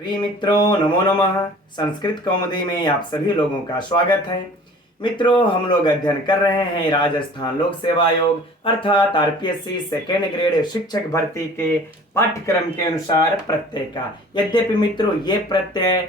प्रिय मित्रों, नमो नमः। संस्कृत कौमुदी में आप सभी लोगों का स्वागत है। मित्रों, हम लोग अध्ययन कर रहे हैं राजस्थान लोक सेवा आयोग अर्थात आरपीएससी सेकेंड ग्रेड शिक्षक भर्ती के पाठ्यक्रम के अनुसार प्रत्यय का। यद्यपि मित्रों, ये प्रत्यय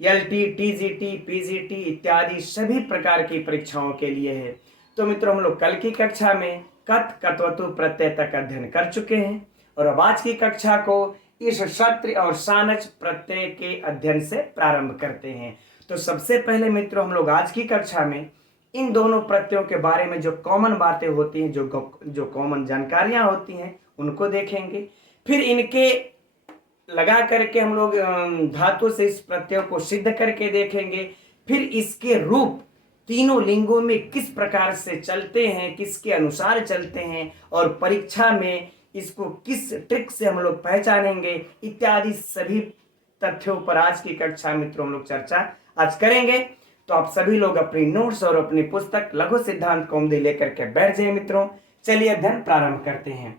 एलटी, टीजीटी, पीजीटी इत्यादि सभी प्रकार की परीक्षाओं के लिए है। तो मित्रों, हम लोग कल की कक्षा में कत, कत्वतु प्रत्यय तक अध्ययन कर चुके हैं और अब आज की कक्षा को इस शत्र और सानच प्रत्यय के अध्ययन से प्रारंभ करते हैं। तो सबसे पहले मित्रों, हम लोग आज की कक्षा में इन दोनों प्रत्ययों के बारे में जो कॉमन बातें होती हैं, जो कॉमन जानकारियां होती हैं, उनको देखेंगे। फिर इनके लगा करके हम लोग धातु से इस प्रत्यय को सिद्ध करके देखेंगे। फिर इसके रूप तीनों लिंगों में किस प्रकार से चलते हैं, किसके अनुसार चलते हैं और परीक्षा में इसको किस ट्रिक से हम लोग पहचानेंगे, इत्यादि सभी तथ्यों पर आज की कक्षा मित्रों हम लोग चर्चा आज करेंगे। तो आप सभी लोग अपनी नोट्स और अपनी पुस्तक लघु सिद्धांत कौमुदी लेकर के बैठ जाए मित्रों। चलिए अध्ययन प्रारंभ करते हैं।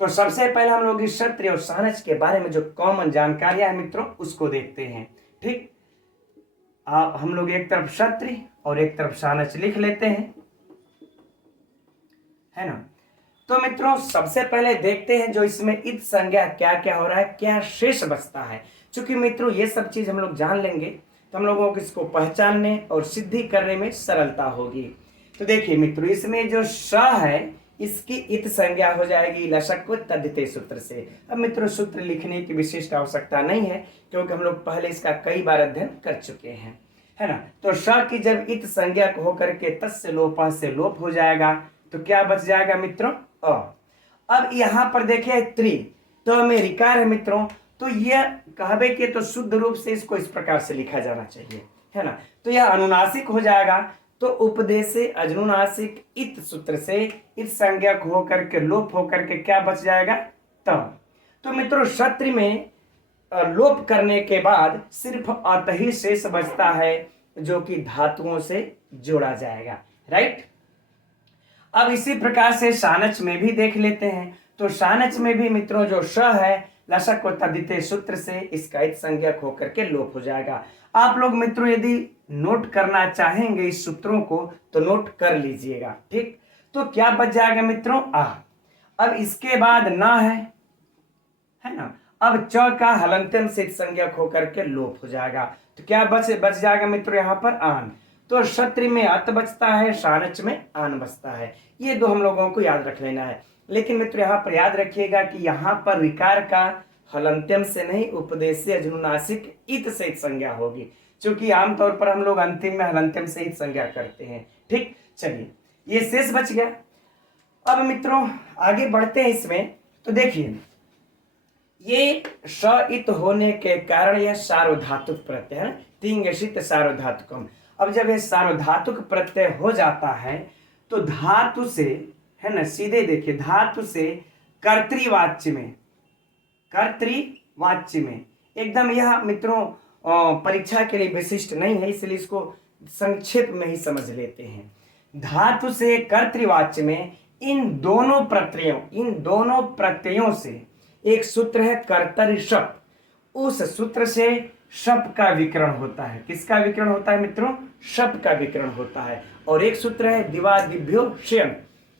तो सबसे पहले हम लोग इस शत्र और सानच के बारे में जो कॉमन जानकारियां हैं मित्रों, उसको देखते हैं। ठीक, आप हम लोग एक तरफ शत्र और एक तरफ सानच लिख लेते हैं, है ना। तो मित्रों, सबसे पहले देखते हैं जो इसमें इत संज्ञा क्या क्या हो रहा है, क्या शेष बचता है। क्योंकि मित्रों ये सब चीज हम लोग जान लेंगे तो हम लोगों को इसको पहचानने और सिद्धि करने में सरलता होगी। तो देखिए मित्रों, इसमें जो श है इसकी इत संज्ञा हो जाएगी लशक्व तद्धिते सूत्र से। अब मित्रों, सूत्र लिखने की विशिष्ट आवश्यकता नहीं है क्योंकि हम लोग पहले इसका कई बार अध्ययन कर चुके हैं, है ना। तो श की जब इत संज्ञा होकर के तस्य लोपा से लोप हो जाएगा तो क्या बच जाएगा मित्रों, अ। अब यहां पर देखिए त्रि, तो में रिकार है मित्रों, तो यह कहबे के तो शुद्ध रूप से इसको इस प्रकार से लिखा जाना चाहिए, है ना। तो यह अनुनासिक हो जाएगा। तो उपदेशे अनुनासिक इत सूत्र से इत संज्ञा होकर के लोप होकर के क्या बच जाएगा, त। तो मित्रों, शत्र में लोप करने के बाद सिर्फ अत ही शेष बचता है जो कि धातुओं से जोड़ा जाएगा, राइट। अब इसी प्रकार से सानच में भी देख लेते हैं। तो सानच में भी मित्रों जो श है लशक व तद्धिते सूत्र से इसका इत संज्ञक होकर के लोप हो जाएगा। आप लोग मित्रों यदि नोट करना चाहेंगे इस सूत्रों को तो नोट कर लीजिएगा, ठीक। तो क्या बच जाएगा मित्रों, आ। अब इसके बाद न है ना। अब च का हलंत्यम से इत संज्ञक होकर के लोप हो जाएगा। तो क्या बच जाएगा मित्रों यहाँ पर आन। तो शत्र में अत बचता है, सानच में आन बचता है। ये दो हम लोगों को याद रख लेना है। लेकिन मित्र यहाँ पर याद रखिएगा कि यहाँ पर रिकार का हलंत्यम से नहीं उपदेशीय अनुनासिक इत से इत संज्ञा होगी, क्योंकि आमतौर पर हम लोग अंतिम में हलंत्यम से इत संज्ञा करते हैं, ठीक। चलिए, ये शेष बच गया। अब मित्रों आगे बढ़ते हैं इसमें। तो देखिए, ये स इत होने के कारण यह सार्वधातुक प्रत्यय है, तिंगशित सार्वधातुकम। अब जब ये सार्वधातुक प्रत्यय हो जाता है तो धातु से, है ना, सीधे देखिए धातु से कर्तृवाच्य में एकदम, यह मित्रों परीक्षा के लिए विशिष्ट नहीं है, इसलिए इसको संक्षेप में ही समझ लेते हैं। धातु से कर्तृवाच्य में इन दोनों प्रत्ययों से एक सूत्र है कर्तरि शप, उस सूत्र से शप का विकरण होता है। किसका विकरण होता है मित्रों, शप का विकरण होता है। और एक सूत्र है दिवादिभ्यो शयन,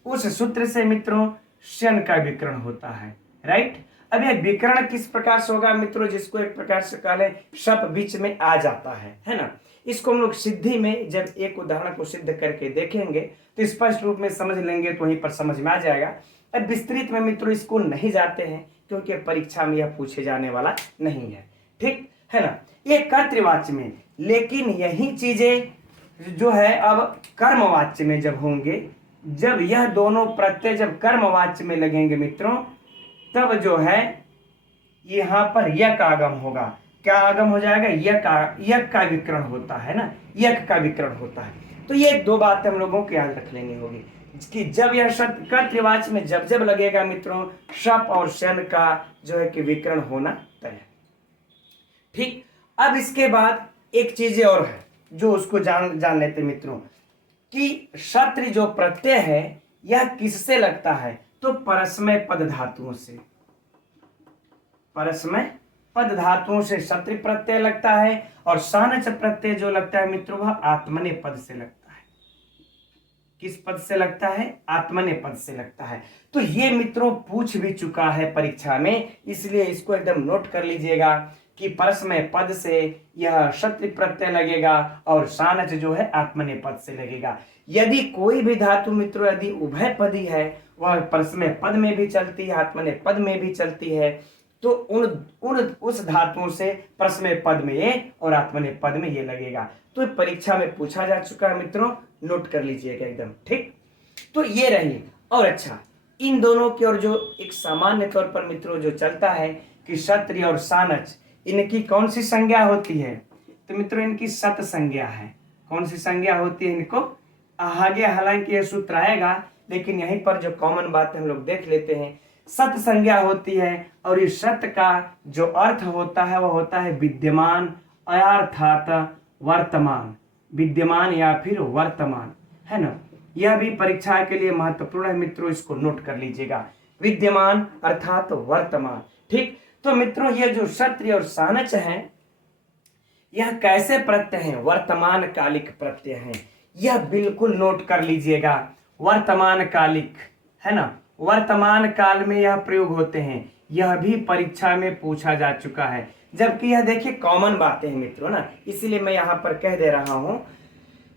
उस सूत्र से मित्रों शयन का विकरण होता है, राइट। अब यह विकरण किस प्रकार से होगा मित्रों, जिसको एक प्रकार से कहले शप बीच में आ जाता है ना। इसको हम लोग सिद्धि में जब एक उदाहरण को सिद्ध करके देखेंगे तो स्पष्ट रूप में समझ लेंगे, तो वहीं पर समझ में आ जाएगा। अब विस्तृत में मित्रों इसको नहीं जाते हैं क्योंकि परीक्षा में यह पूछे जाने वाला नहीं है, ठीक है ना। ये कर्तृवाच्य में, लेकिन यही चीजें जो है अब कर्मवाच्य में जब होंगे, जब यह दोनों प्रत्यय जब कर्मवाच्य में लगेंगे मित्रों, तब जो है यहां पर यक आगम होगा। क्या आगम हो जाएगा, यक का विकरण होता है ना, यक का विकरण होता है। तो ये दो बातें हम लोगों को याद रख लेनी होगी कि जब यह शब्द कर्तृवाच्य में जब लगेगा मित्रों, शप और शन का जो है कि विकरण होना तय है, ठीक। अब इसके बाद एक चीज और है जो उसको जान लेते मित्रों कि शत्र जो प्रत्यय है यह किससे लगता है, तो परस्मय पद धातुओं से, परस्मय पद धातुओं से क्षत्रि प्रत्यय लगता है और सानच प्रत्यय जो लगता है मित्रों वह आत्मने पद से लगता है। किस पद से लगता है? आत्मने पद से लगता है। तो ये मित्रों पूछ भी चुका है परीक्षा में, इसलिए इसको एकदम नोट कर लीजिएगा कि परस्मय पद से यह क्षत्रि प्रत्यय लगेगा और सानच जो है आत्मने पद से लगेगा। यदि कोई भी धातु मित्रों यदि उभय पदी है, वह परस्मय पद में भी चलती है आत्मने पद में भी चलती है, तो उस धातुओं से परस्मय पद में ये और आत्मने पद में ये लगेगा। तो परीक्षा में पूछा जा चुका है मित्रों, नोट कर लीजिएगा एकदम ठीक। तो ये रही। और अच्छा, इन दोनों की ओर जो एक सामान्य तौर पर मित्रों जो चलता है कि क्षत्रि और सानच, इनकी कौन सी संज्ञा होती है? तो मित्रों इनकी सत संज्ञा है। कौन सी संज्ञा होती है इनको? आगे हालांकि यह सूत्र आएगा, लेकिन यहीं पर जो कॉमन बात हम लोग देख लेते हैं, सत संज्ञा होती है। और इस सत का जो अर्थ होता है वह होता है विद्यमान अर्थात वर्तमान, विद्यमान या फिर वर्तमान, है ना। यह भी परीक्षा के लिए महत्वपूर्ण है मित्रों, इसको नोट कर लीजिएगा, विद्यमान अर्थात वर्तमान। ठीक। तो मित्रों ये जो क्षत्रि और सानच हैं, यह कैसे प्रत्यय हैं? वर्तमान कालिक प्रत्यय हैं। यह बिल्कुल नोट कर लीजिएगा, वर्तमान कालिक, है ना। वर्तमान काल में यह प्रयोग होते हैं। यह भी परीक्षा में पूछा जा चुका है, जबकि यह देखिए कॉमन बातें हैं मित्रों ना, इसीलिए मैं यहाँ पर कह दे रहा हूं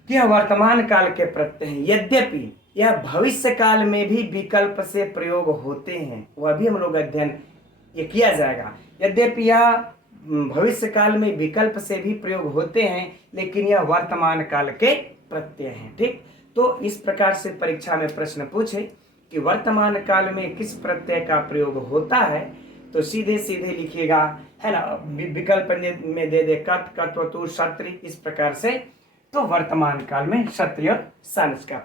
कि यह वर्तमान काल के प्रत्यय हैं। यद्यपि यह भविष्य काल में भी विकल्प से प्रयोग होते हैं, वह भी हम लोग अध्ययन ये किया जाएगा। यद्यपि यह भविष्य काल में विकल्प से भी प्रयोग होते हैं, लेकिन यह वर्तमान काल के प्रत्यय हैं। ठीक। तो इस प्रकार से परीक्षा में प्रश्न पूछे कि वर्तमान काल में किस प्रत्यय का प्रयोग होता है, तो सीधे सीधे लिखिएगा, है ना। विकल्प में दे दे कत, कत्वतु, क्षत्रि, इस प्रकार से। तो वर्तमान काल में क्षत्रि और सानच का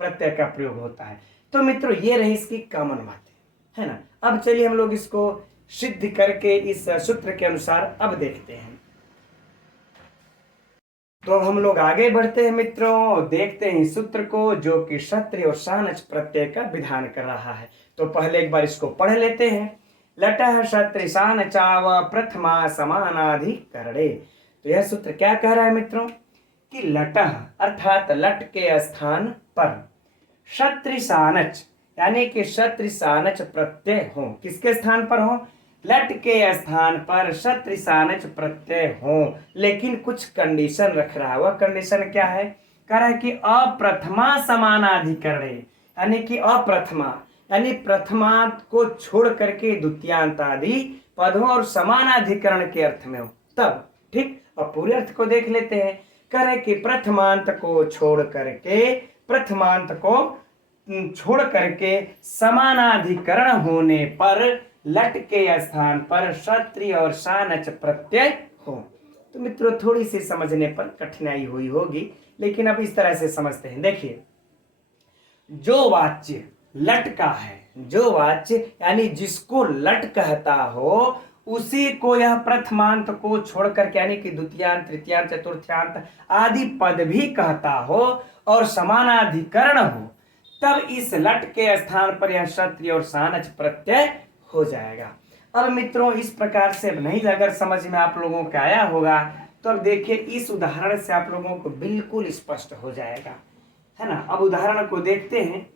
प्रत्यय का प्रयोग होता है। तो मित्रों ये रही इसकी कॉमन बातें, है ना। अब चलिए हम लोग इसको सिद्ध करके इस सूत्र के अनुसार अब देखते हैं। तो हम लोग आगे बढ़ते हैं मित्रों, देखते हैं सूत्र को जो कि क्षत्रि और सानच प्रत्यय का विधान कर रहा है। तो पहले एक बार इसको पढ़ लेते हैं। लटः क्षत्रि सानचाव प्रथमा समानाधिकरणे। तो यह सूत्र क्या कह रहा है मित्रों कि लटः अर्थात लट के स्थान पर क्षत्रि सानच यानी कि क्षत्रि सानच प्रत्यय हो। किसके स्थान पर हो? लट के स्थान पर क्षत्रि सानच प्रत्यय हो, लेकिन कुछ कंडीशन रख रहा है। वह कंडीशन क्या है? कह रहा है कि अप्रथमा समानाधिकरणे, यानी कि अप्रथमा यानी प्रथमा को छोड़ करके द्वितीयांत आदि पदों और समानाधिकरण के अर्थ में हो तब। ठीक। अब पूरे अर्थ को देख लेते हैं। कह रहे कि प्रथमांत को छोड़ करके समानाधिकरण होने पर लट के स्थान पर क्षत्रि और सानच प्रत्यय हो। तो मित्रों थोड़ी सी समझने पर कठिनाई हुई होगी, लेकिन अब इस तरह से समझते हैं। देखिए, जो वाच्य लट का है, जो वाच्य यानी जिसको लट कहता हो, उसी को यह प्रथमांत को छोड़ करके यानी कि द्वितीयांत, तृतीयांत, चतुर्थ्यांत आदि पद भी कहता हो और समानाधिकरण हो, तब इस लट के स्थान पर यह क्षत्रि और सानच प्रत्यय हो जाएगा। अब मित्रों इस प्रकार से नहीं अगर समझ में आप लोगों को आया होगा, तो अब देखिए इस उदाहरण से आप लोगों को बिल्कुल स्पष्ट हो जाएगा, है ना। अब उदाहरण को देखते हैं।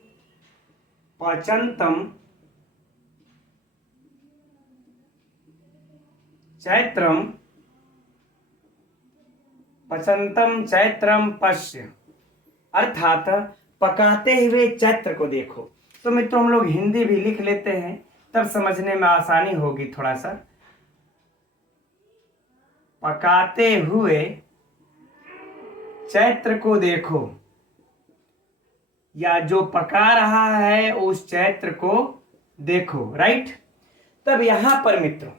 पचंतम चैत्रम पश्य, अर्थात पकाते हुए चैत्र को देखो। तो मित्रों हम लोग हिंदी भी लिख लेते हैं, तब समझने में आसानी होगी थोड़ा सा। पकाते हुए चैत्र को देखो, या जो पका रहा है उस चैत्र को देखो, राइट। तब यहां पर मित्रों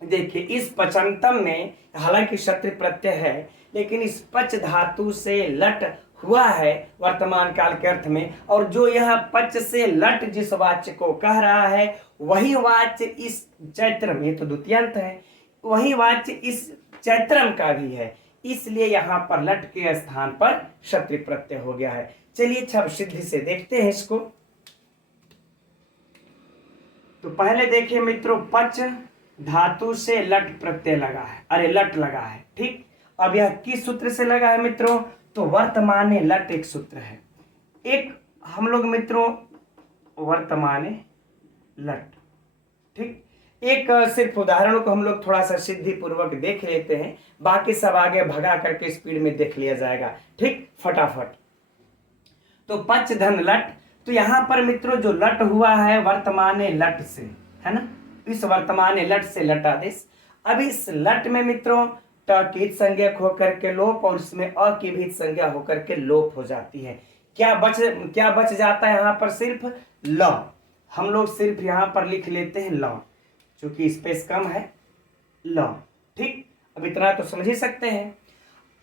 देखिए इस पचंतम में हालांकि क्षत्रि प्रत्यय है, लेकिन इस पच धातु से लट हुआ है वर्तमान काल के अर्थ में, और जो यह पच से लट जिस वाच्य को कह रहा है वही वाच्य इस चैत्र में, तो द्वितीयांत है, वही वाच्य इस चैत्रम का भी है, इसलिए यहां पर लट के स्थान पर क्षत्रि प्रत्यय हो गया है। चलिए छब सिद्धि से देखते हैं इसको। तो पहले देखिए मित्रों, पच धातु से लट प्रत्यय लगा है, अरे लट लगा है। ठीक, अब यह किस सूत्र से लगा है मित्रों? तो वर्तमाने लट एक सूत्र है। एक हम लोग मित्रों वर्तमाने लट, ठीक, एक सिर्फ उदाहरणों को हम लोग थोड़ा सा सिद्धि पूर्वक देख लेते हैं, बाकी सब आगे भगा करके स्पीड में देख लिया जाएगा। ठीक, फटाफट। तो पच धन लट, तो यहां पर मित्रों जो लट हुआ है वर्तमाने लट से, है ना, इस वर्तमाने लट से लट आदेश। अब इस लट में मित्रों ट की संज्ञक होकर के लोप और इसमें अ की भी संज्ञा होकर के लोप हो जाती है। क्या बच जाता है यहाँ पर? सिर्फ ल। हम लोग सिर्फ यहाँ पर लिख लेते हैं ल, क्योंकि स्पेस कम है, ल। ठीक, अब इतना तो समझ ही सकते हैं।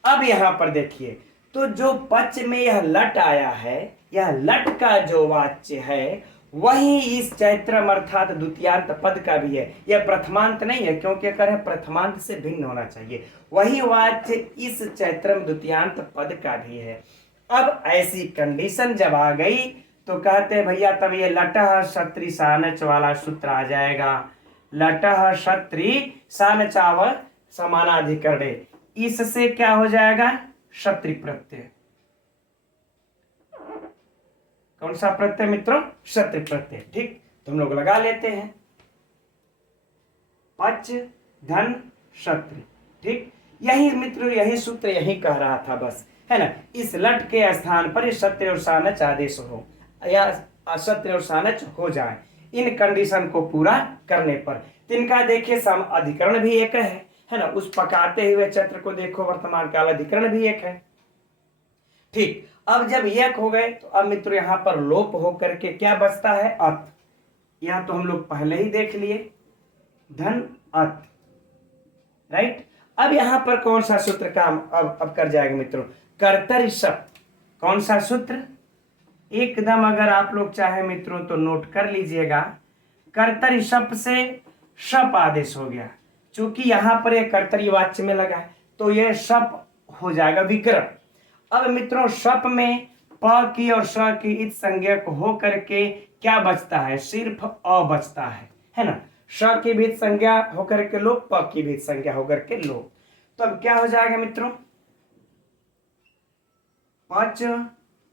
अब यहाँ पर देखिए, तो जो पच में यह लट आया है, यह लट का जो वाच्य है वही इस चैत्रम अर्थात द्वितीयांत पद का भी है। यह प्रथमांत नहीं है, क्योंकि अगर है प्रथमांत से भिन्न होना चाहिए। वही वाच्य इस चैत्रम द्वितीयांत पद का भी है। अब ऐसी कंडीशन जब आ गई तो कहते हैं भैया तब ये लटह क्षत्रि सानच वाला सूत्र आ जाएगा। लटह क्षत्रि सानचाव समानाधिकरणे, इससे क्या हो जाएगा? क्षत्रि प्रत्यय। कौन सा प्रत्यय मित्रों? क्षत्रि प्रत्यय। ठीक, तो हम लोग लगा लेते हैं पच धन क्षत्रि। ठीक, यही मित्रों यही सूत्र यही कह रहा था बस, है ना। इस लट के स्थान पर क्षत्रि और सानच आदेश हो या क्षत्रि और सानच हो जाए, इन कंडीशन को पूरा करने पर। तिनका देखिए सम अधिकरण भी एक है ना। उस पकाते हुए चैत्र को देखो, वर्तमान काल अधिकरण भी एक है। ठीक, अब जब एक हो गए तो अब मित्रों यहाँ पर लोप हो करके क्या बचता है? अत। यह तो हम लोग पहले ही देख लिए, धन अत, राइट। अब यहाँ पर कौन सा सूत्र काम अब कर जाएगा मित्रों? कर्तरि शप। कौन सा सूत्र? एकदम अगर आप लोग चाहे मित्रों तो नोट कर लीजिएगा। कर्तरि शप से शप आदेश हो गया, चूंकि यहां पर एक कर्तरी वाच्य में लगा है तो यह शप हो जाएगा विकरण। अब मित्रों शप में प की और श की इत संज्ञक हो करके क्या बचता है? सिर्फ अ बचता है ना। श की भी संज्ञा होकर के लोप, प की भी संज्ञा होकर के लोप। तो अब क्या हो जाएगा मित्रों? पच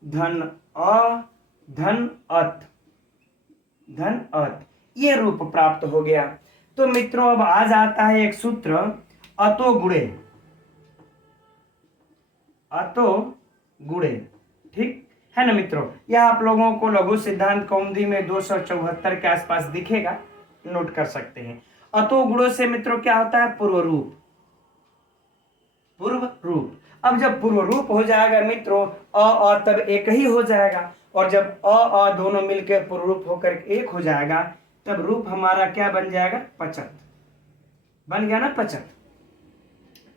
धन अ धन अत, धन अत, ये रूप प्राप्त हो गया। तो मित्रों अब आ जाता है एक सूत्र अतो गुणे, अतो गुणे। ठीक है ना मित्रों, यह आप लोगों को लघु सिद्धांत कौमुदी में 274 के आसपास दिखेगा, नोट कर सकते हैं। अतो गुणों से मित्रों क्या होता है? पूर्व रूप, पूर्व रूप। अब जब पूर्व रूप हो जाएगा मित्रों अ तब एक ही हो जाएगा, और जब अ दोनों मिलकर पूर्व रूप होकर एक हो जाएगा तब रूप हमारा क्या बन जाएगा? पचत बन गया ना, पचत।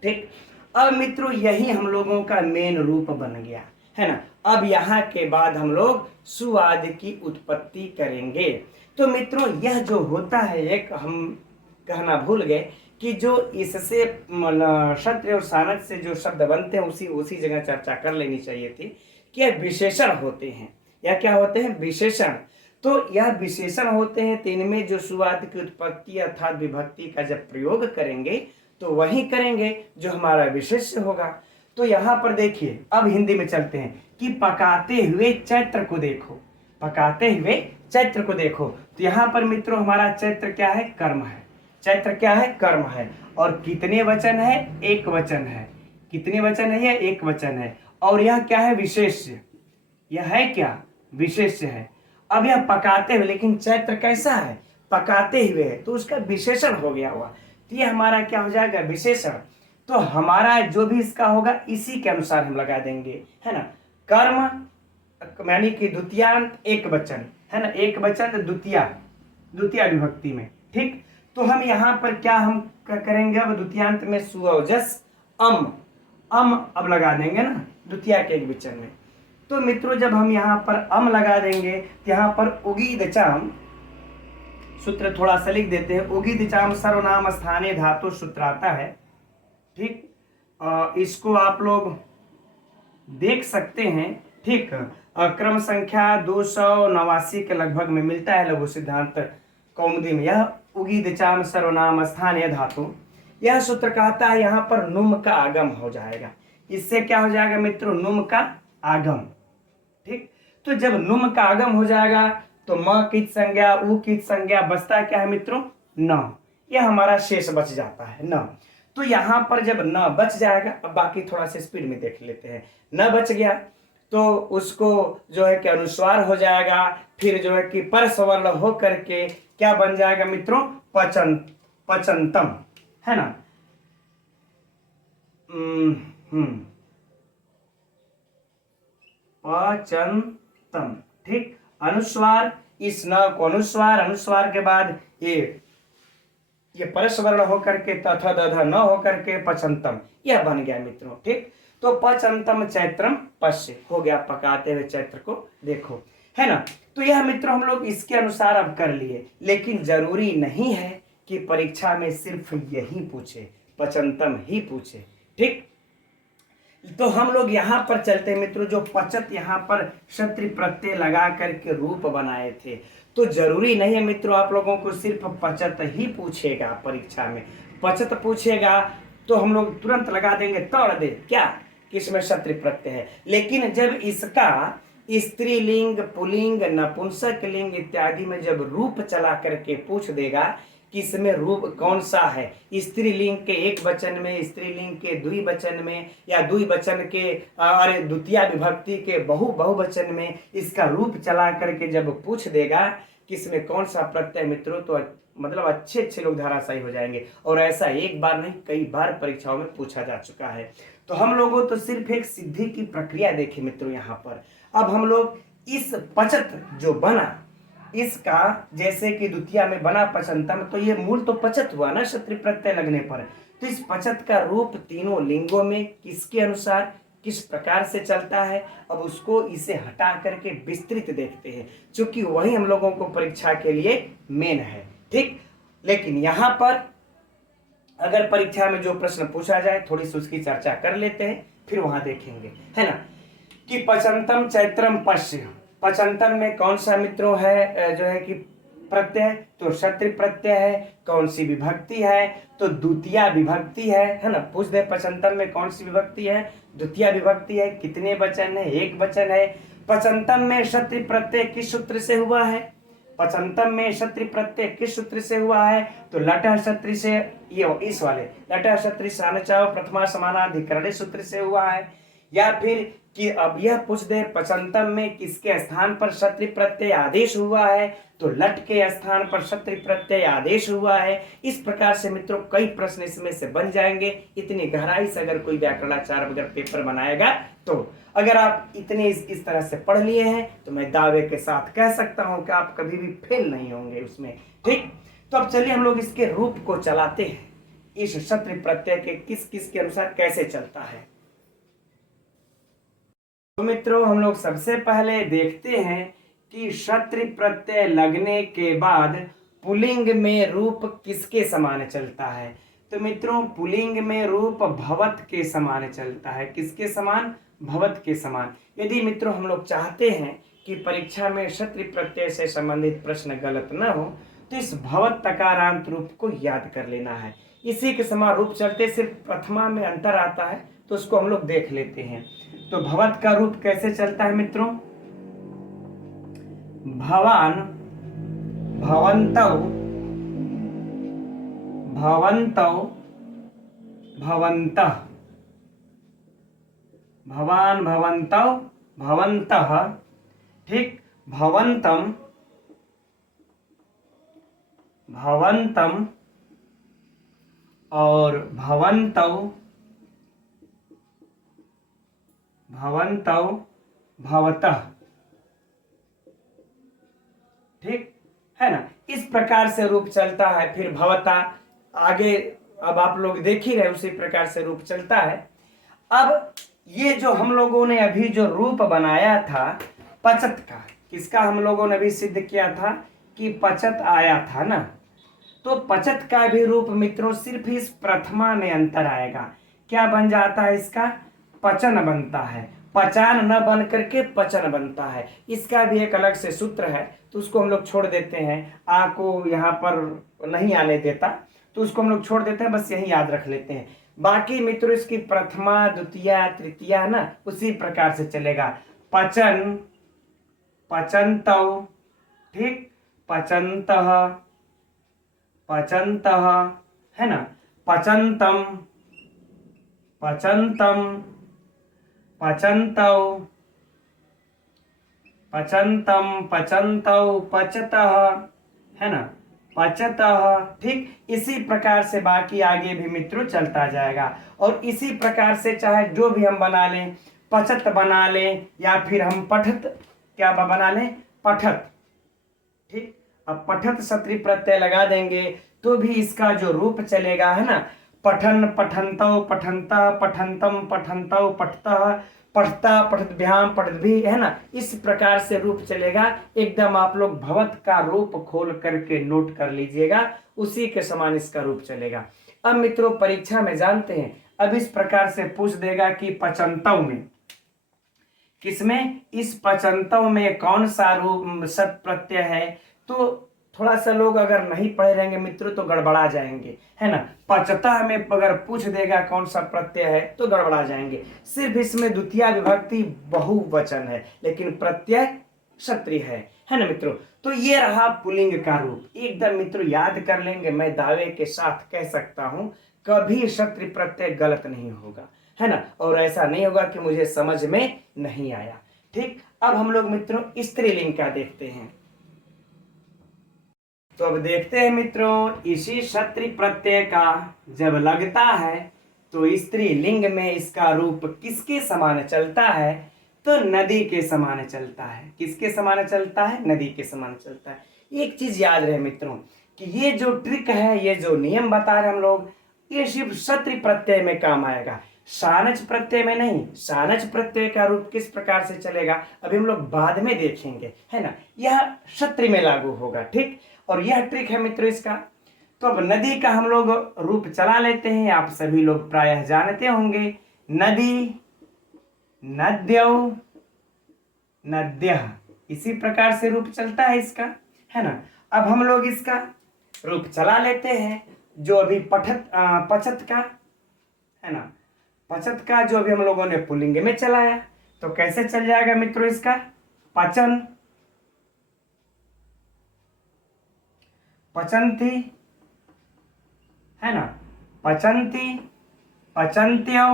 ठीक, अब मित्रों यही हम लोगों का मेन रूप बन गया है ना। अब यहाँ के बाद हम लोग सुआद की उत्पत्ति करेंगे। तो मित्रों यह जो होता है, एक हम कहना भूल गए कि जो इससे क्षत्रिय और सानच से जो शब्द बनते हैं उसी जगह चर्चा कर लेनी चाहिए थी कि यह विशेषण होते हैं। या क्या होते हैं? विशेषण। तो यह विशेषण होते हैं, तो इनमें जो सुआद की उत्पत्ति अर्थात विभक्ति का जब प्रयोग करेंगे तो वही करेंगे जो हमारा विशेष्य होगा। तो यहाँ पर देखिए, अब हिंदी में चलते हैं कि पकाते हुए चैत्र को देखो, पकाते हुए चैत्र को देखो। तो यहाँ पर मित्रों हमारा चैत्र क्या है? कर्म है। चैत्र क्या है? कर्म है। और कितने वचन है? एक वचन है। कितने वचन है? यह एक वचन है। और यह क्या है? विशेष्य। यह है क्या? विशेष्य है। अब यह पकाते हुए, लेकिन चैत्र कैसा है? पकाते हुए है, तो उसका विशेषण हो गया हुआ। तो ये हमारा क्या हो जाएगा? विशेषण। तो हमारा जो भी इसका होगा इसी के अनुसार हम लगा देंगे, है ना। कर्म यानी कि द्वितीयांत एक वचन, है ना, एक वचन द्वितीय विभक्ति में। ठीक, तो हम यहाँ पर क्या हम करेंगे? अब द्वितीयांत में सुअवजस अम अब लगा देंगे ना द्वितीय के एक वचन में। तो मित्रों जब हम यहाँ पर अम लगा देंगे तो यहाँ पर उगीदचाम सूत्र थोड़ा सा लिख देते हैं। उगीदचाम सर्वनाम स्थानीय धातु सूत्र आता है। ठीक, इसको आप लोग देख सकते हैं। ठीक, क्रम संख्या 289 के लगभग में मिलता है लघु सिद्धांत कौमुदी में। यह उगीद चाम सर्वनाम स्थानीय धातु। यह सूत्र कहता है यहाँ पर नुम का आगम हो जाएगा। इससे क्या हो जाएगा मित्रों, नुम का आगम। ठीक, तो जब नुम का आगम हो जाएगा तो म कित संज्ञा उ कित संज्ञा बचता क्या है मित्रों, न। यह हमारा शेष बच जाता है न। तो यहाँ पर जब न बच जाएगा, अब बाकी थोड़ा सा स्पीड में देख लेते हैं। न बच गया तो उसको जो है कि अनुस्वार हो जाएगा, फिर जो है कि परस्वर्ण हो करके क्या बन जाएगा मित्रों, पचंतम, है ना। पचंतम। ठीक, अनुस्वार, इस न को अनुस्वार, अनुस्वार के बाद ये परस्वर्ण होकर के तथा दध न होकर के पचंतम, यह बन गया मित्रों। ठीक, तो पचंतम चैत्रम पश्य हो गया, पकाते हुए चैत्र को देखो, है ना। तो यह मित्रों हम लोग इसके अनुसार अब कर लिए, लेकिन जरूरी नहीं है कि परीक्षा में सिर्फ यही पूछे, पचंतम ही पूछे। ठीक, तो हम लोग यहाँ पर चलते हैं मित्रों, जो पचत यहाँ पर क्षत्रि प्रत्यय लगा करके रूप बनाए थे, तो जरूरी नहीं है मित्रों आप लोगों को सिर्फ पचत ही पूछेगा परीक्षा में। पचत पूछेगा तो हम लोग तुरंत लगा देंगे तोड़ दे क्या, किसमें क्षत्रि प्रत्यय है। लेकिन जब इसका स्त्रीलिंग, पुलिंग, नपुंसक लिंग इत्यादि में जब रूप चला करके पूछ देगा कि इसमें रूप कौन सा है, स्त्रीलिंग के एक वचन में, स्त्रीलिंग के द्विवचन में, या द्विवचन के अरे द्वितीय विभक्ति के बहुवचन में इसका रूप चला करके जब पूछ देगा कि इसमें कौन सा प्रत्यय मित्रों, तो मतलब अच्छे अच्छे लोग धराशायी हो जाएंगे। और ऐसा एक बार नहीं, कई बार परीक्षाओं में पूछा जा चुका है। तो हम लोगों तो सिर्फ एक सिद्धि की प्रक्रिया देखी मित्रों यहाँ पर। अब हम लोग इस पचत जो बना, इसका जैसे कि द्वितीय में बना पचंतम, तो ये मूल तो पचत हुआ ना क्षत्रि प्रत्यय लगने पर। तो इस पचत का रूप तीनों लिंगों में किसके अनुसार किस प्रकार से चलता है, अब उसको इसे हटा करके विस्तृत देखते हैं, क्योंकि वही हम लोगों को परीक्षा के लिए मेन है। ठीक, लेकिन यहाँ पर अगर परीक्षा में जो प्रश्न पूछा जाए थोड़ी सी उसकी चर्चा कर लेते हैं, फिर वहां देखेंगे, है ना, कि पचंतम चैत्रम पश्य। पचंतम में कौन सा मित्रों है जो है कि प्रत्यय, तो क्षत्रि प्रत्यय है। कौन सी विभक्ति है, तो द्वितीय विभक्ति है ना। पूछ दे पचंतम में कौन सी विभक्ति है, द्वितीय विभक्ति है। कितने वचन है, एक वचन है। पचंतम में क्षत्रि प्रत्यय किस सूत्र से हुआ है, पचंतम में क्षत्रि प्रत्यय किस सूत्र से हुआ है, तो लट क्षत्रि से, ये इस वाले लट क्षत्रि सानचाव प्रथमा समानाधिकरण सूत्र से हुआ है। या फिर कि अब यह पूछ दे पचंतम में किसके स्थान पर क्षत्रि प्रत्यय आदेश हुआ है, तो लट के स्थान पर क्षत्रि प्रत्यय आदेश हुआ है। इस प्रकार से मित्रों कई प्रश्न इसमें से बन जाएंगे। इतनी गहराई से अगर कोई व्याकरणाचार्य अगर पेपर बनाएगा, तो अगर आप इतने इस तरह से पढ़ लिए हैं तो मैं दावे के साथ कह सकता हूं कि आप कभी भी फेल नहीं होंगे उसमें। ठीक, तो अब चलिए हम लोग इसके रूप को चलाते हैं, इस क्षत्रि प्रत्यय के किस किस के अनुसार कैसे चलता है। तो मित्रों हम लोग सबसे पहले देखते हैं कि क्षत्रि प्रत्यय लगने के बाद पुल्लिंग में रूप किसके समान चलता है। तो मित्रों पुल्लिंग में रूप भवत के समान चलता है। किसके समान, भवत के समान। यदि मित्रों हम लोग चाहते हैं कि परीक्षा में क्षत्रि प्रत्यय से संबंधित प्रश्न गलत न हो, तो इस भवत तकारांत रूप को याद कर लेना है। इसी के समान रूप चलते, सिर्फ प्रथमा में अंतर आता है, तो उसको हम लोग देख लेते हैं। तो भवत का रूप कैसे चलता है मित्रों, भवान, भवन्तौ, भवन्तौ, भवन्तः, भवान, भवन्तौ, भवन्तः। ठीक, भवन्तम, भवन्तम और भवन्तौ, भवन्तौ, भवतः। ठीक है ना, इस प्रकार से रूप चलता है। फिर भवता आगे अब आप लोग देख ही रहे, उसी प्रकार से रूप चलता है। अब ये जो हम लोगों ने अभी जो रूप बनाया था पचत का, किसका हम लोगों ने भी सिद्ध किया था कि पचत आया था ना, तो पचत का भी रूप मित्रों सिर्फ इस प्रथमा में अंतर आएगा। क्या बन जाता है इसका, पचन बनता है। पचान न बन करके पचन बनता है। इसका भी एक अलग से सूत्र है, तो तो उसको हम लोग छोड़ देते हैं, आ को यहाँ पर नहीं आने देता, तो उसको हम लोग छोड़ देते हैं, बस यही याद रख लेते हैं। बाकी मित्रों इसकी प्रथमा द्वितीया तृतीया ना उसी प्रकार से चलेगा। पचन, पचंतौ, ठीक, पचंतः, पचंतः, है ना, पचंतम, पचंतम, पचंतौ, पचंतम, पचंतौ, पचतः, है ना, पचतः, ठीक। इसी प्रकार से बाकी आगे भी मित्रों चलता जाएगा। और इसी प्रकार से चाहे जो भी हम बना लें, पचत बना लें या फिर हम पठत क्या बना लें, पठत, ठीक। अब पठत क्षत्रिय प्रत्यय लगा देंगे तो भी इसका जो रूप चलेगा, है ना, पठन, पठंतौ, पठंता, पठंतम, पठंतौ, पठतः, पठता, पठद्भ्याम, पठद्भी, है ना, इस प्रकार से रूप चलेगा। एकदम आप लोग भवत का रूप खोल करके नोट कर लीजिएगा, उसी के समान इसका रूप चलेगा। अब मित्रों परीक्षा में जानते हैं, अब इस प्रकार से पूछ देगा कि पचंतौ में, किसमें, इस पचंतव में कौन सा रूप सत प्रत्यय है। तो थोड़ा सा लोग अगर नहीं पढ़े रहेंगे मित्रों तो गड़बड़ा जाएंगे, है ना। पचतः में अगर पूछ देगा कौन सा प्रत्यय है तो गड़बड़ा जाएंगे। सिर्फ इसमें द्वितीय विभक्ति बहुवचन है लेकिन प्रत्यय क्षत्रिय है ना मित्रों। तो ये रहा पुल्लिंग का रूप, एकदम मित्रों याद कर लेंगे, मैं दावे के साथ कह सकता हूं कभी क्षत्रिय प्रत्यय गलत नहीं होगा, है ना। और ऐसा नहीं होगा कि मुझे समझ में नहीं आया, ठीक। अब हम लोग मित्रों स्त्रीलिंग का देखते हैं। तो अब देखते हैं मित्रों, इसी क्षत्रिय प्रत्यय का जब लगता है तो स्त्रीलिंग में इसका रूप किसके समान चलता है, तो नदी के समान चलता है। किसके समान चलता है, नदी के समान चलता है। एक चीज याद रहे मित्रों कि ये जो ट्रिक है, ये जो नियम बता रहे हम लोग, ये सिर्फ क्षत्रिय प्रत्यय में काम आएगा, सानच प्रत्यय में नहीं। सानच प्रत्यय का रूप किस प्रकार से चलेगा अभी हम लोग बाद में देखेंगे, है ना, यह क्षत्रिय में लागू होगा, ठीक। और यह ट्रिक है मित्रों इसका। तो अब नदी का हम लोग रूप चला लेते हैं, आप सभी लोग प्रायः जानते होंगे, नदी, नद्यौ, नद्यः, इसी प्रकार से रूप चलता है इसका, है ना। अब हम लोग इसका रूप चला लेते हैं जो अभी पचत का, है ना, पचत का जो अभी हम लोगों ने पुल्लिंग में चलाया, तो कैसे चल जाएगा मित्रों इसका, पचन, पचंती, है ना, पचंती, पचंत्यो,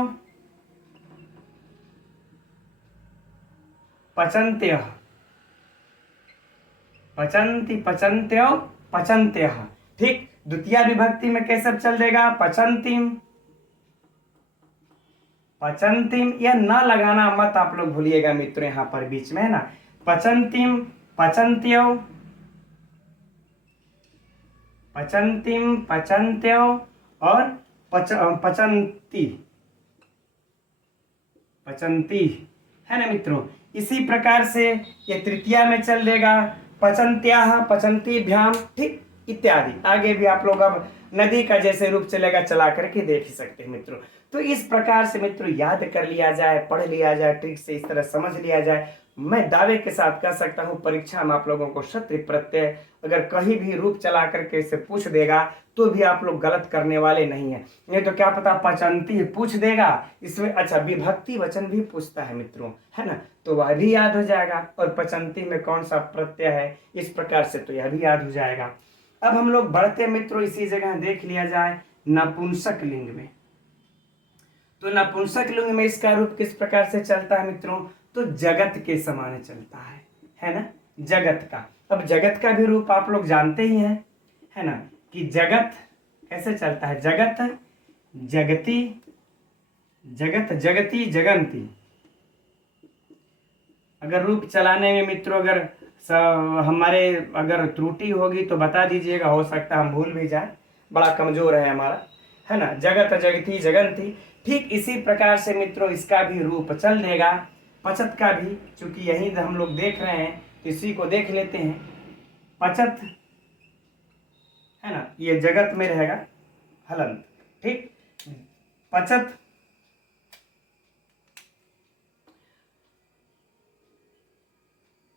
पचंत्य, पचंती, पचंत्यो, पचंत्य, ठीक। द्वितीय विभक्ति में कैसे चल देगा, पचंतीम, पचंतीम, यह न लगाना मत आप लोग भूलिएगा मित्रों, यहां पर बीच में, है ना, पचंतीम, पचंत्यो, पचंतीम, पचंत्यो और पचंती, पचंती, है ना मित्रों। इसी प्रकार से ये तृतीया में चल देगा, पचंत्याः, पचंतीभ्याम, ठीक, इत्यादि। आगे भी आप लोग अब नदी का जैसे रूप चलेगा चला करके देख ही सकते हैं मित्रों। तो इस प्रकार से मित्रों याद कर लिया जाए, पढ़ लिया जाए, ट्रिक से इस तरह समझ लिया जाए, मैं दावे के साथ कह सकता हूं परीक्षा में आप लोगों को क्षत्रिय प्रत्यय अगर कहीं भी रूप चला करके इसे पूछ देगा तो भी आप लोग गलत करने वाले नहीं है। नहीं तो क्या पता पचंती पूछ देगा, इसमें अच्छा विभक्ति वचन भी पूछता है मित्रों, है ना, तो वह भी याद हो जाएगा। और पचंती में कौन सा प्रत्यय है इस प्रकार से तो यह भी याद हो जाएगा। अब हम लोग बढ़ते मित्रों, इसी जगह देख लिया जाए नपुंसक लिंग में। तो नपुंसक लिंग में इसका रूप किस प्रकार से चलता है मित्रों, तो जगत के समान चलता है ना, जगत का। अब जगत का भी रूप आप लोग जानते ही हैं, है ना, कि जगत कैसे चलता है, जगत, जगती, जगत, जगती, जगंती। अगर रूप चलाने में मित्रों अगर हमारे अगर त्रुटि होगी तो बता दीजिएगा, हो सकता है हम भूल भी जाए, बड़ा कमजोर है हमारा, है ना, जगत, जगती, जगंती। ठीक इसी प्रकार से मित्रों इसका भी रूप चल देगा, पचत का भी, चूंकि यही हम लोग देख रहे हैं तो इसी को देख लेते हैं। पचत, है ना, ये जगत में रहेगा हलंत, ठीक, पचत,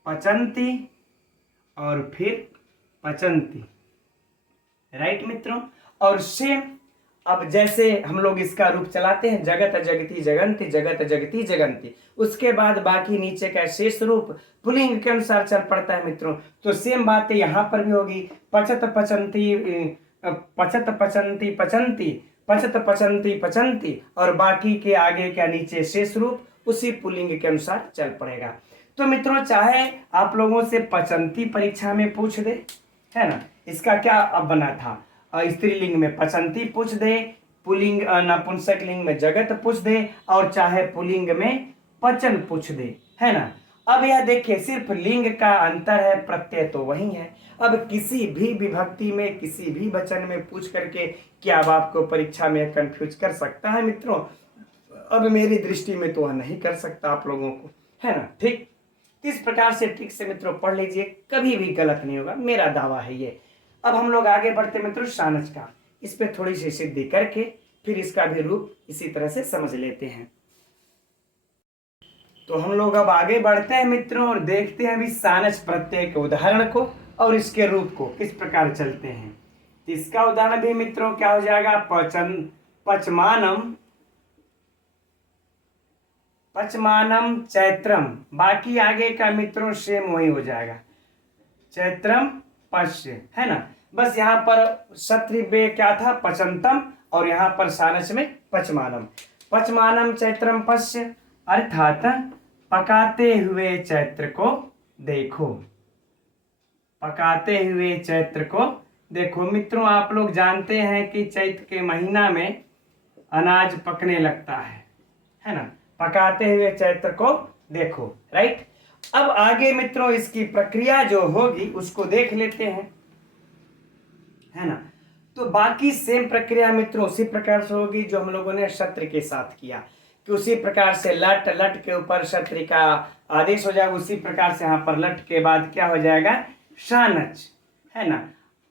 पचंती और फिर पचंती। राइट मित्रों। और सेम अब जैसे हम लोग इसका रूप चलाते हैं जगत जगती जगंती, जगत जगती जगंती, उसके बाद बाकी नीचे का शेष रूप पुल्लिंग के अनुसार चल पड़ता है मित्रों। तो सेम बातें यहाँ पर भी होगी, पचत पचंती पचत पचंती पचंती, पचत पचंती पचंती, और बाकी के आगे का नीचे शेष रूप उसी पुल्लिंग के अनुसार चल पड़ेगा। तो मित्रों चाहे आप लोगों से पचंती परीक्षा में पूछ दे, है ना, इसका क्या अब बना था, स्त्रीलिंग में पचंती पूछ दे, पुल्लिंग नपुंसक लिंग में जगत पूछ दे, और चाहे पुल्लिंग में पचन पूछ दे, है ना। अब यह देखिए सिर्फ लिंग का अंतर है, प्रत्यय तो वही है। अब किसी भी विभक्ति में किसी भी वचन में पूछ करके क्या अब आपको परीक्षा में कंफ्यूज कर सकता है मित्रों? अब मेरी दृष्टि में तो वह नहीं कर सकता आप लोगों को, है ना। ठीक इस प्रकार से ठीक से मित्रों पढ़ लीजिए, कभी भी गलत नहीं होगा, मेरा दावा है ये। अब हम लोग आगे बढ़ते मित्रों सानच का, इस पे थोड़ी सी सिद्धि करके फिर इसका भी रूप इसी तरह से समझ लेते हैं। तो हम लोग अब आगे बढ़ते हैं मित्रों और देखते हैं अभी सानच प्रत्यय के उदाहरण को और इसके रूप को किस प्रकार चलते हैं। इसका उदाहरण भी मित्रों क्या हो जाएगा, पचमानम, पचमानम चैत्रम, बाकी आगे का मित्रों सेम वही हो जाएगा, चैत्रम पश्य, है ना। बस यहाँ पर शत्रुवे क्या था, पचंतम, और यहाँ पर सानच में पचमानम। पचमानम चैत्रम पश्य अर्थात पकाते हुए चैत्र को देखो, पकाते हुए चैत्र को देखो। मित्रों आप लोग जानते हैं कि चैत्र के महीना में अनाज पकने लगता है ना। पकाते हुए चैत्र को देखो, राइट। अब आगे मित्रों इसकी प्रक्रिया जो होगी उसको देख लेते हैं, है ना। तो बाकी सेम प्रक्रिया मित्रों उसी प्रकार से होगी जो हम लोगों ने शत्रु के साथ किया, कि उसी प्रकार से लट, लट के ऊपर शत्रु का आदेश हो जाएगा, उसी प्रकार से यहाँ पर लट के बाद क्या हो जाएगा, शानच, है ना।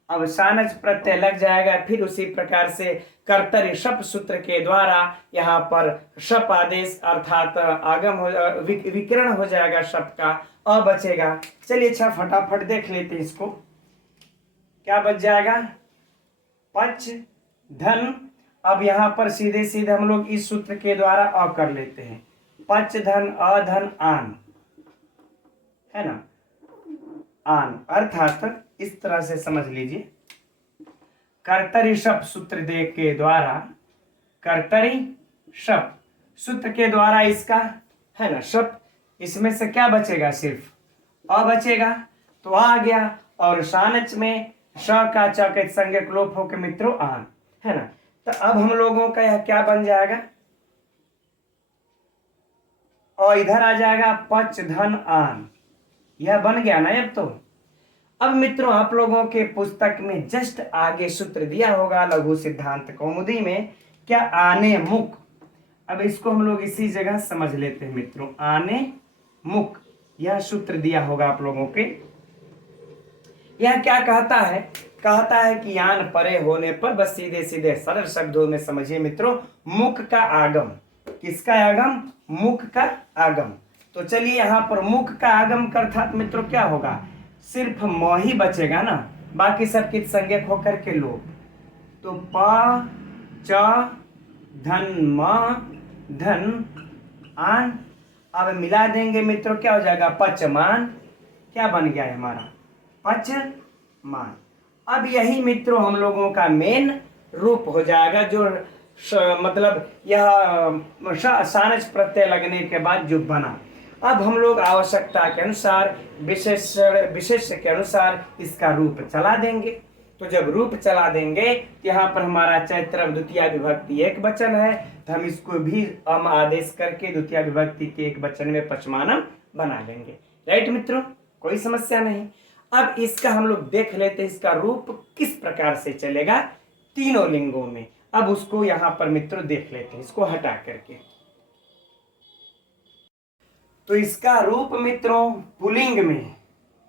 अब शानच प्रत्यय लग जाएगा, फिर उसी प्रकार से कर्तरी शप सूत्र के द्वारा यहाँ पर शप आदेश अर्थात आगम हो, विकिरण हो जाएगा शप का, अ बचेगा। चलिए अच्छा फटाफट देख लेते हैं इसको, क्या बच जाएगा, पच धन। अब यहाँ पर सीधे सीधे हम लोग इस सूत्र के द्वारा अ कर लेते हैं, पच धन अधन आन, है ना, आन अर्थात इस तरह से समझ लीजिए, कर्तरी शप सूत्र दे के द्वारा, कर्तरी शप सूत्र के द्वारा इसका, है ना, शप, इसमें से क्या बचेगा, सिर्फ अ बचेगा, तो आ गया। और शानच में श का च के संज्ञक लोप होकर मित्रों आन, है ना। तो अब हम लोगों का यह क्या बन जाएगा, और इधर आ जाएगा पच धन आन, यह बन गया ना अब तो। अब मित्रों आप लोगों के पुस्तक में जस्ट आगे सूत्र दिया होगा लघु सिद्धांत कौमुदी में, क्या आने मुख। अब इसको हम लोग इसी जगह समझ लेते हैं मित्रों, आने मुख, यह सूत्र दिया होगा आप लोगों के। यह क्या कहता है, कहता है कि यान परे होने पर, बस सीधे सीधे सरल शब्दों में समझिए मित्रों, मुख का आगम। किसका आगम, मुख का आगम। तो चलिए यहाँ पर मुख का आगम का अर्थात मित्रों क्या होगा, सिर्फ म ही बचेगा ना, बाकी सब किस संज्ञक होकर के लोप। तो प च धन म धन आन, अब मिला देंगे मित्रों क्या हो जाएगा, पचमान, क्या बन गया है हमारा, पचमान। अब यही मित्रों हम लोगों का मेन रूप हो जाएगा, जो मतलब यह सानच प्रत्यय लगने के बाद जो बना। अब हम लोग आवश्यकता के अनुसार, विशेष के अनुसार इसका रूप चला देंगे। तो जब रूप चला देंगे तो यहाँ पर हमारा चैत्र द्वितीय विभक्ति एक वचन है, तो हम इसको भी अम आदेश करके द्वितीय विभक्ति के एक वचन में पचमानम बना लेंगे। राइट मित्रों, कोई समस्या नहीं। अब इसका हम लोग देख लेते हैं इसका रूप किस प्रकार से चलेगा तीनों लिंगों में। अब उसको यहाँ पर मित्रों देख लेते हैं, इसको हटा करके। तो इसका रूप मित्रों पुल्लिंग में,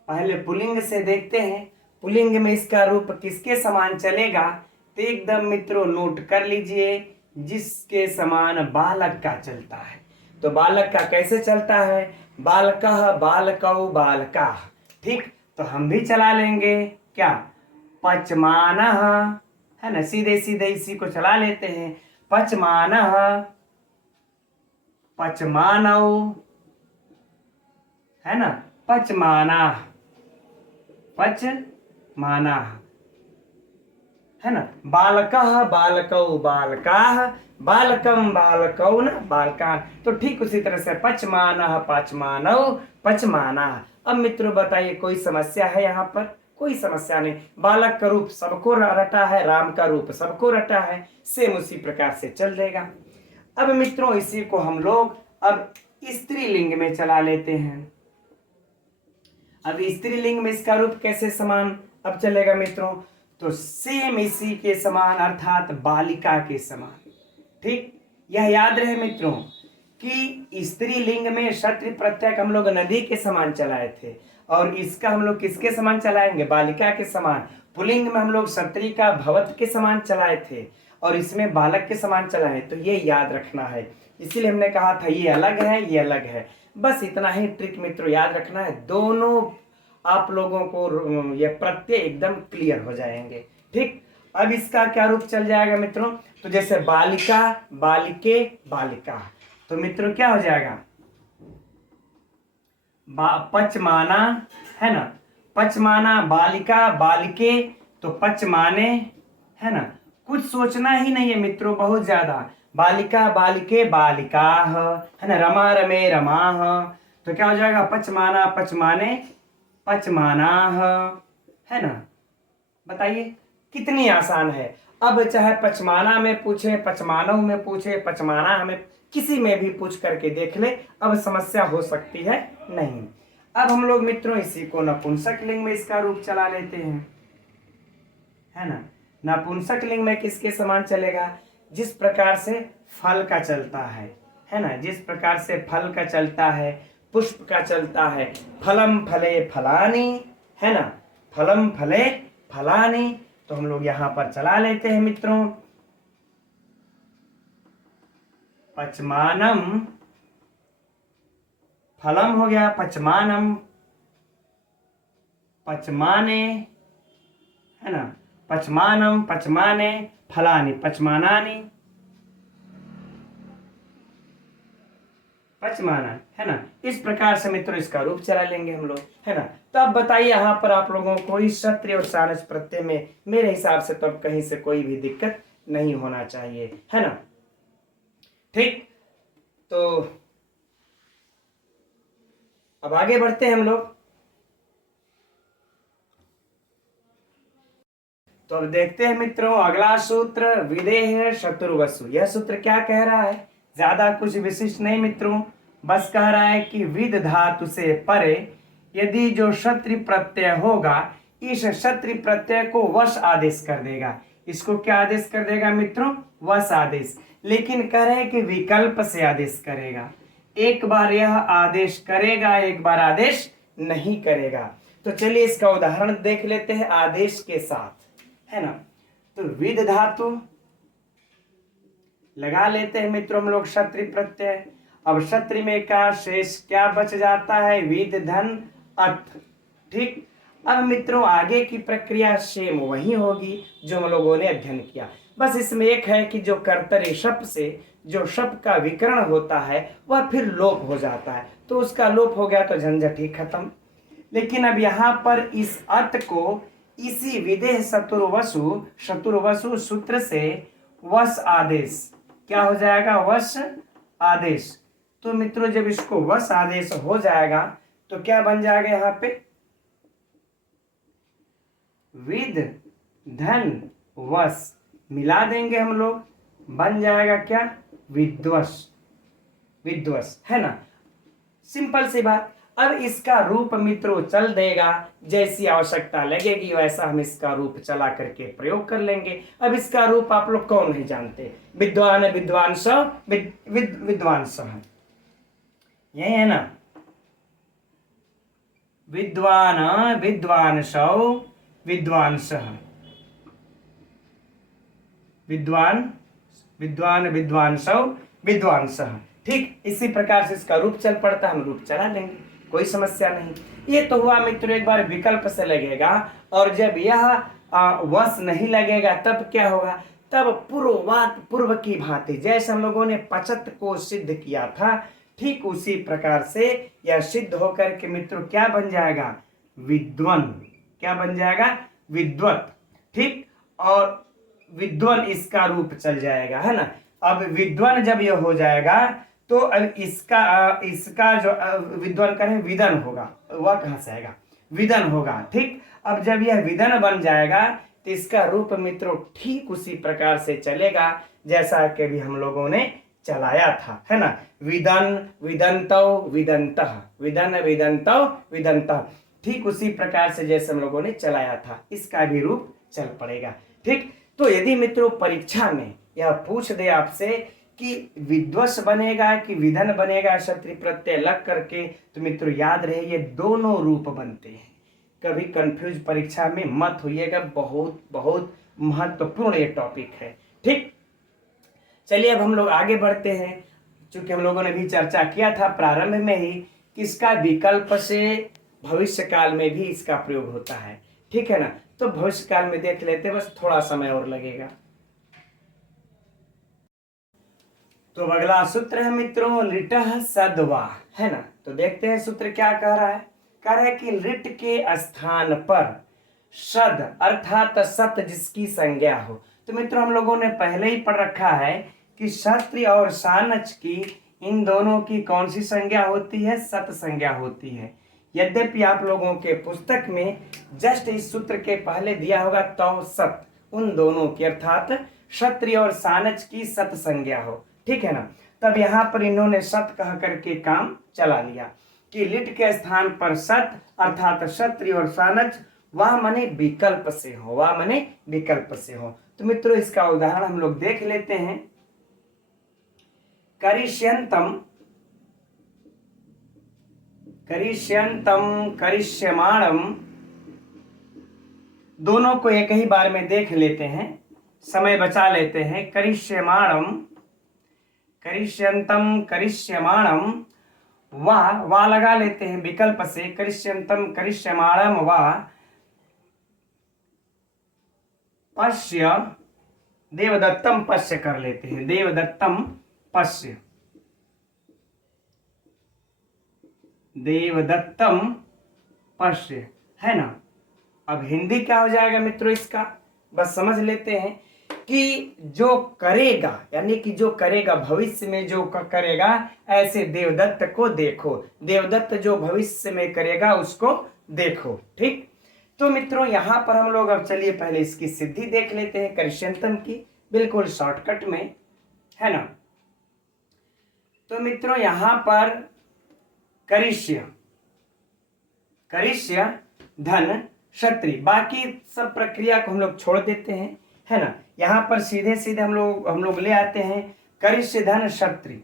पहले पुल्लिंग से देखते हैं, पुल्लिंग में इसका रूप किसके समान चलेगा, तो एकदम मित्रों नोट कर लीजिए, जिसके समान बालक का चलता है। तो बालक का कैसे चलता है, बालकः बालकौ बालकाः, ठीक। तो हम भी चला लेंगे क्या, पचमानः, है ना, सीधे सीधे इसी को चला लेते हैं। पचमानः, पचमानौ, है ना, पचमानाः, पचमानाः, है ना। बालकः बालकौ बालकाः, बालकम बालकौ न बालकान। तो ठीक उसी तरह से पचमानः पचमानौ पचमानाः। अब मित्रों बताइए कोई समस्या है यहाँ पर? कोई समस्या नहीं। बालक का रूप सबको रटा है, राम का रूप सबको रटा है, सेम उसी प्रकार से चल देगा। अब मित्रों इसी को हम लोग अब स्त्रीलिंग में चला लेते हैं। अब स्त्रीलिंग में इसका रूप कैसे समान अब चलेगा मित्रों? तो सेम इसी के समान, अर्थात बालिका के समान। ठीक, यह याद रहे मित्रों कि स्त्रीलिंग में क्षत्रि प्रत्यय हम लोग नदी के समान चलाए थे, और इसका हम लोग किसके समान चलाएंगे? बालिका के समान। पुल्लिंग में हम लोग क्षत्रि का भवत के समान चलाए थे, और इसमें बालक के समान चलाए। तो ये याद रखना है, इसीलिए हमने कहा था ये अलग है, ये अलग है। बस इतना ही ट्रिक मित्रों याद रखना है, दोनों आप लोगों को ये प्रत्यय एकदम क्लियर हो जाएंगे। ठीक, अब इसका क्या रूप चल जाएगा मित्रों? तो जैसे बालिका, बालिके, बालिका, तो मित्रों क्या हो जाएगा? पचमाना, है ना, पचमाना, बालिका, बालिके, तो पचमाने, है ना। कुछ सोचना ही नहीं है मित्रों, बहुत ज्यादा। बालिका, बालिके, बालिकाः, है ना, रमा, रमे, रमाः, तो क्या हो जाएगा? पचमाना, पचमाने, पचमानाः, है ना। बताइए कितनी आसान है। अब चाहे पचमाना में पूछे, पचमानव में पूछे, पचमाना हमें किसी में भी पूछ करके देख ले, अब समस्या हो सकती है नहीं। अब हम लोग मित्रों इसी को नपुंसक लिंग में इसका रूप चला लेते हैं, है ना। नपुंसक लिंग में किसके समान चलेगा? जिस प्रकार से फल का चलता है ना, जिस प्रकार से फल का चलता है, पुष्प का चलता है, फलम फले फलानि, है ना, फलम फले फलानि, तो हम लोग यहां पर चला लेते हैं मित्रों। पचमानम, फलम हो गया, पचमानम, पचमाने, है ना, पचमानम, पचमाने, फलानि, पचमानानि, पचमाना, है ना। इस प्रकार से मित्रों इसका रूप चला लेंगे हम लोग, है ना। तो अब बताइए यहाँ पर आप लोगों को इस क्षत्रिय और सानस प्रत्यय में मेरे हिसाब से तो अब कहीं से कोई भी दिक्कत नहीं होना चाहिए, है ना। ठीक, तो अब आगे बढ़ते हैं हम लोग। तो अब देखते हैं मित्रों अगला सूत्र, विदेह शत्रुवसु। यह सूत्र क्या कह रहा है? ज्यादा कुछ विशिष्ट नहीं मित्रों, बस कह रहा है कि विद धातु से परे यदि जो क्षत्रि प्रत्यय होगा, इस क्षत्रि प्रत्यय को वश आदेश कर देगा। इसको क्या आदेश कर देगा मित्रों? वश आदेश। लेकिन कह रहे हैं कि विकल्प से आदेश करेगा, एक बार यह आदेश करेगा, एक बार आदेश नहीं करेगा। तो चलिए इसका उदाहरण देख लेते हैं आदेश के साथ, है ना। तो विद धातु लगा लेते हैं मित्रों हम लोग क्षत्रि प्रत्यय। अब क्षत्रि में का शेष क्या बच जाता है? विद धन अथ। ठीक, अब मित्रों आगे की प्रक्रिया सेम वही होगी जो हम लोगों ने अध्ययन किया, बस इसमें एक है कि जो कर्तरी शप से जो शप का विकर्ण होता है वह फिर लोप हो जाता है, तो उसका लोप हो गया तो झंझट ही खत्म। लेकिन अब यहाँ पर इस अत को इसी विदेह शत्रुवसु, शत्रुवसु सूत्र से वश आदेश क्या हो जाएगा? वश आदेश। तो मित्रों जब इसको वश आदेश हो जाएगा तो क्या बन जाएगा? यहाँ पे विद धन वश मिला देंगे हम लोग, बन जाएगा क्या? विद्वश, विद्वश, है ना। सिंपल सी बात। अब इसका रूप मित्रों चल देगा, जैसी आवश्यकता लगेगी वैसा हम इसका रूप चला करके प्रयोग कर लेंगे। अब इसका रूप आप लोग कौन नहीं जानते? विद्वान, विद्वांस, विद्वांस, यही है ना। विद्वान, विद्वांसौ, विद्वांस, विद्वान, विद्वान, विद्वांसौ, विद्वांस। ठीक इसी प्रकार से इसका रूप चल पड़ता है, हम रूप चला लेंगे। कोई समस्या नहीं। ये तो हुआ मित्रों एक बार विकल्प से लगेगा, और जब यह वश नहीं लगेगा तब क्या होगा, तब पूर्ववत पूर्व की भांति जैसे हम लोगों ने पचत को सिद्ध किया था, ठीक उसी प्रकार से यह सिद्ध होकर के मित्रों क्या बन जाएगा, विद्वन। क्या बन जाएगा, विद्वत। ठीक, और विद्वन इसका रूप चल जाएगा, है ना। अब विद्वन जब यह हो जाएगा तो अब इसका जो विद्वन करें विदन होगा, वह कहां से आएगा, विदन होगा। ठीक, अब जब यह विदन बन जाएगा तो इसका रूप मित्रों ठीक उसी प्रकार से चलेगा जैसा कि भी हम लोगों ने चलाया था, है ना। विदन विदंतौ विदंतः, विदन विदंतौ विदंतः, ठीक उसी प्रकार से जैसे हम लोगों ने चलाया था इसका भी रूप चल पड़ेगा। ठीक, तो यदि मित्रों परीक्षा में यह पूछ दे आपसे कि विद्वस बनेगा कि विधन बनेगा क्षत्रिय प्रत्यय लग करके, तो मित्रों याद रहे ये दोनों रूप बनते हैं। कभी कंफ्यूज परीक्षा में मत होइएगा, बहुत बहुत महत्वपूर्ण ये टॉपिक है। ठीक, चलिए अब हम लोग आगे बढ़ते हैं। चूंकि हम लोगों ने भी चर्चा किया था प्रारंभ में ही कि इसका विकल्प से भविष्य काल में भी इसका प्रयोग होता है, ठीक है ना। तो भविष्य काल में देख लेते, बस थोड़ा समय और लगेगा। तो अगला सूत्र है मित्रों लिटः सद्वा, है ना। तो देखते हैं सूत्र क्या कह रहा है। कह रहा है कि लिट के स्थान पर सद अर्थात सत जिसकी संज्ञा हो। तो मित्रों हम लोगों ने पहले ही पढ़ रखा है कि क्षत्रिय और सानच की इन दोनों की कौन सी संज्ञा होती है, सत संज्ञा होती है। यद्यपि आप लोगों के पुस्तक में जस्ट इस सूत्र के पहले दिया होगा तो सत, उन दोनों की अर्थात क्षत्रिय और सानच की सत संज्ञा हो, ठीक है ना। तब यहाँ पर इन्होंने सत कह करके काम चला लिया कि लिट के स्थान पर सत अर्थात क्षत्रिय और सानच वह मने विकल्प से हो, वह मने विकल्प से हो। तो मित्रों इसका उदाहरण हम लोग देख लेते हैं। करिष्यंतम करिष्यंतम करिष्यमाणम, दोनों को एक ही बार में देख लेते हैं, समय बचा लेते हैं। करिष्यमाणम करिष्यंतम करिष्यमाणम, वा लगा लेते हैं विकल्प से। करिष्यंतम करिष्यमाणम वा पश्य देवदत्तम पश्य कर लेते हैं। देवदत्तम पश्य, देवदत्तम पश्य, है ना। अब हिंदी क्या हो जाएगा मित्रों इसका, बस समझ लेते हैं कि जो करेगा, यानी कि जो करेगा भविष्य में जो करेगा, ऐसे देवदत्त को देखो। देवदत्त जो भविष्य में करेगा उसको देखो। ठीक, तो मित्रों यहां पर हम लोग अब चलिए पहले इसकी सिद्धि देख लेते हैं करिष्यंतम की, बिल्कुल शॉर्टकट में, है ना। तो मित्रों यहां पर करिष्य करिष्य धन क्षत्रिय, बाकी सब प्रक्रिया को हम लोग छोड़ देते हैं, है ना। यहां पर सीधे सीधे हम लोग ले आते हैं करिष्य धन क्षत्रिय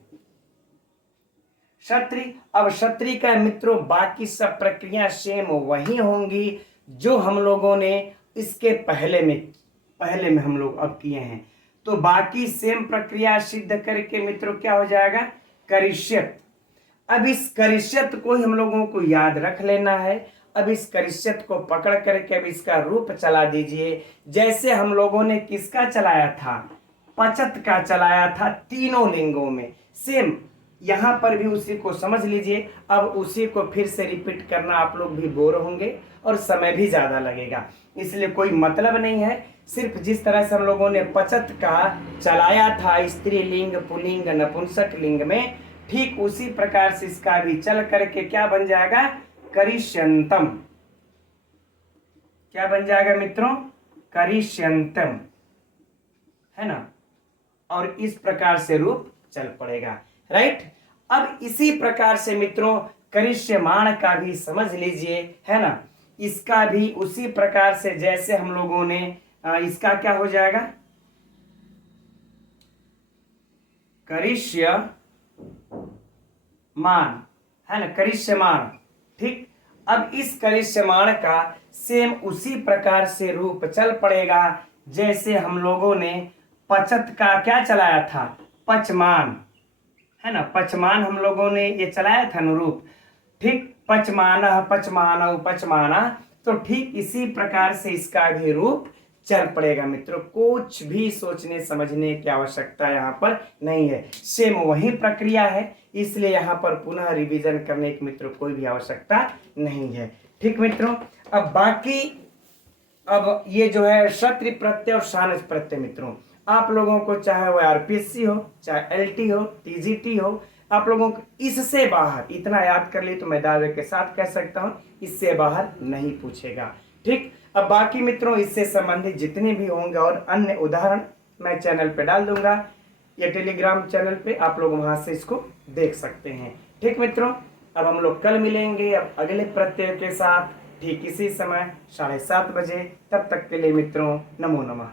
क्षत्रिय। अब क्षत्रिय का मित्रों बाकी सब प्रक्रिया सेम वही होंगी जो हम लोगों ने इसके पहले में हम लोग अब किए हैं। तो बाकी सेम प्रक्रिया सिद्ध करके मित्रों क्या हो जाएगा, करिष्यत। अब इस करिष्यत को ही हम लोगों को याद रख लेना है। अब इस करिष्यत को पकड़ करके अब इसका रूप चला दीजिए, जैसे हम लोगों ने किसका चलाया था, पचत का चलाया था तीनों लिंगों में। सेम यहां पर भी उसी को समझ लीजिए। अब उसी को फिर से रिपीट करना आप लोग भी बोर होंगे और समय भी ज्यादा लगेगा, इसलिए कोई मतलब नहीं है। सिर्फ जिस तरह से हम लोगों ने पचत का चलाया था स्त्रीलिंग पुल्लिंग नपुंसक लिंग में, ठीक उसी प्रकार से इसका भी चल करके क्या बन जाएगा, करिष्यंतम। क्या बन जाएगा मित्रों, करिष्यंतम, है ना। और इस प्रकार से रूप चल पड़ेगा, राइट। अब इसी प्रकार से मित्रों करिष्यमाण का भी समझ लीजिए, है ना। इसका भी उसी प्रकार से जैसे हम लोगों ने इसका क्या हो जाएगा, करिष्य मान, है ना, करिष्यमाण। ठीक, अब इस करिष्यमाण का सेम उसी प्रकार से रूप चल पड़ेगा जैसे हम लोगों ने पचत का क्या चलाया था, पचमान, है ना। पचमान हम लोगों ने ये चलाया था अनुरूप। ठीक, पचमानः पचमानौ पचमाना, तो ठीक इसी प्रकार से इसका भी रूप चल पड़ेगा मित्रों। कुछ भी सोचने समझने की आवश्यकता यहाँ पर नहीं है, सेम वही प्रक्रिया है, इसलिए यहाँ पर पुनः रिवीजन करने की मित्रों कोई भी आवश्यकता नहीं है। ठीक मित्रों, अब बाकी अब ये जो है शत्रु प्रत्यय और सानस प्रत्यय मित्रों, आप लोगों को चाहे वो आरपीएससी हो, चाहे एलटी हो, टीजीटी हो, आप लोगों को इससे बाहर इतना याद कर ली तो मैं दावे के साथ कह सकता हूं इससे बाहर नहीं पूछेगा। ठीक, अब बाकी मित्रों इससे संबंधित जितने भी होंगे और अन्य उदाहरण मैं चैनल पे डाल दूंगा, ये टेलीग्राम चैनल पे आप लोग वहां से इसको देख सकते हैं। ठीक मित्रों, अब हम लोग कल मिलेंगे अब अगले प्रत्यय के साथ ठीक इसी समय 7:30 बजे। तब तक के लिए मित्रों नमो नमः।